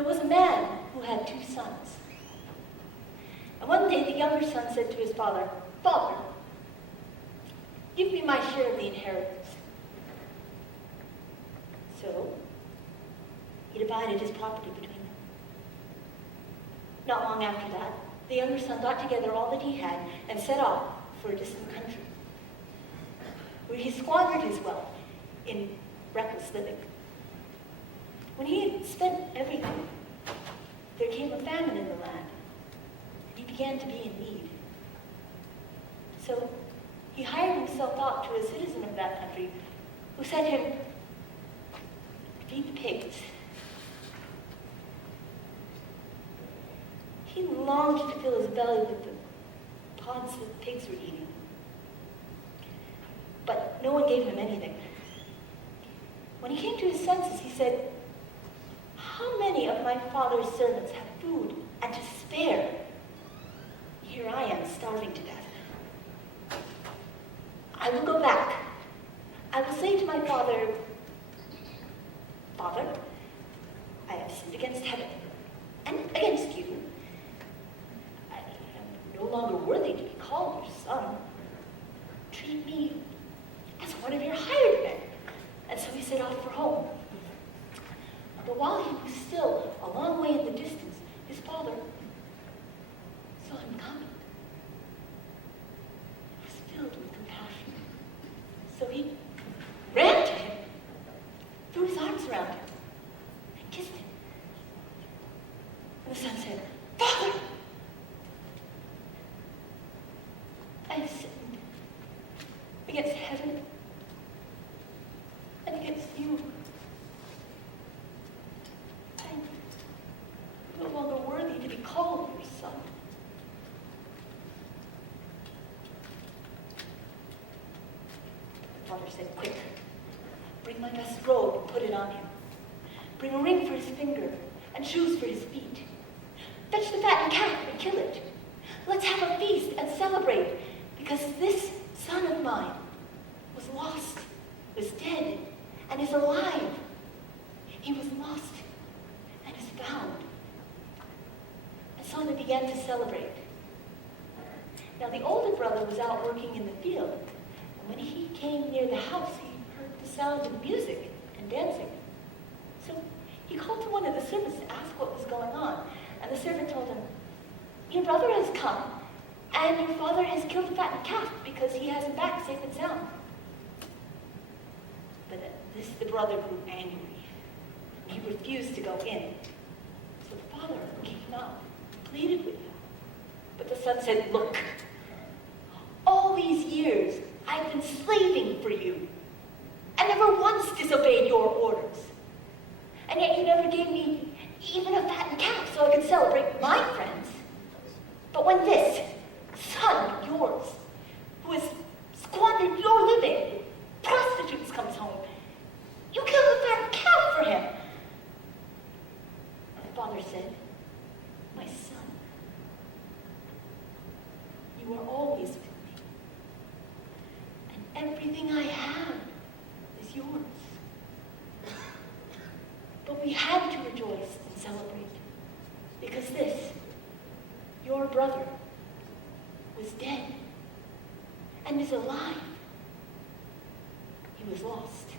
There was a man who had 2 sons. And one day the younger son said to his father, "Father, give me my share of the inheritance." So he divided his property between them. Not long after that, the younger son got together all that he had and set off for a distant country, where he squandered his wealth in reckless living. When he had spent everything, there came a famine in the land, and he began to be in need. So he hired himself out to a citizen of that country who sent him to feed the pigs. He longed to fill his belly with the pods that the pigs were eating. But no one gave him anything. When he came to his senses, he said, "How many of my father's servants have food and to spare? Here I am starving to death. I will go back. I will say to my father, 'Father, I have sinned against heaven and against you. I am no longer worthy to be called your son. Treat me as one of your hired men.' And so he set off for home. But while he was still a long way in the distance, his father saw him coming. He was filled with compassion. So he ran to him, threw his arms around him, and kissed him. And the son said, 'Father, I have sinned against heaven and against you. I'm no longer worthy to be called your son.' The father said, 'Quick, bring my best robe and put it on him. Bring a ring for his finger and shoes for his feet. Fetch the fattened calf and kill it. Let's have a feast and celebrate, because this son of mine was lost, was dead, and is alive. He was lost and is found.' And so they began to celebrate. Now the older brother was out working in the field, and when he came near the house, he heard the sound of music and dancing. So he called to one of the servants to ask what was going on, and the servant told him, 'Your brother has come, and your father has killed a fattened calf because he has him back safe and sound.' But at this the brother grew angry. He refused to go in. So the father came out, pleaded with him. But the son said, 'Look, all these years I've been slaving for you, and never once disobeyed your orders. And yet you never gave me even a fattened calf so I could celebrate with my friends. But when this son of yours, who has squandered your living with prostitutes, comes home, you kill the fattened calf for him.' And the father said, 'My son, you are always with me, and everything I have is yours. But we had to rejoice and celebrate, because this, your brother, was dead and is alive. He was lost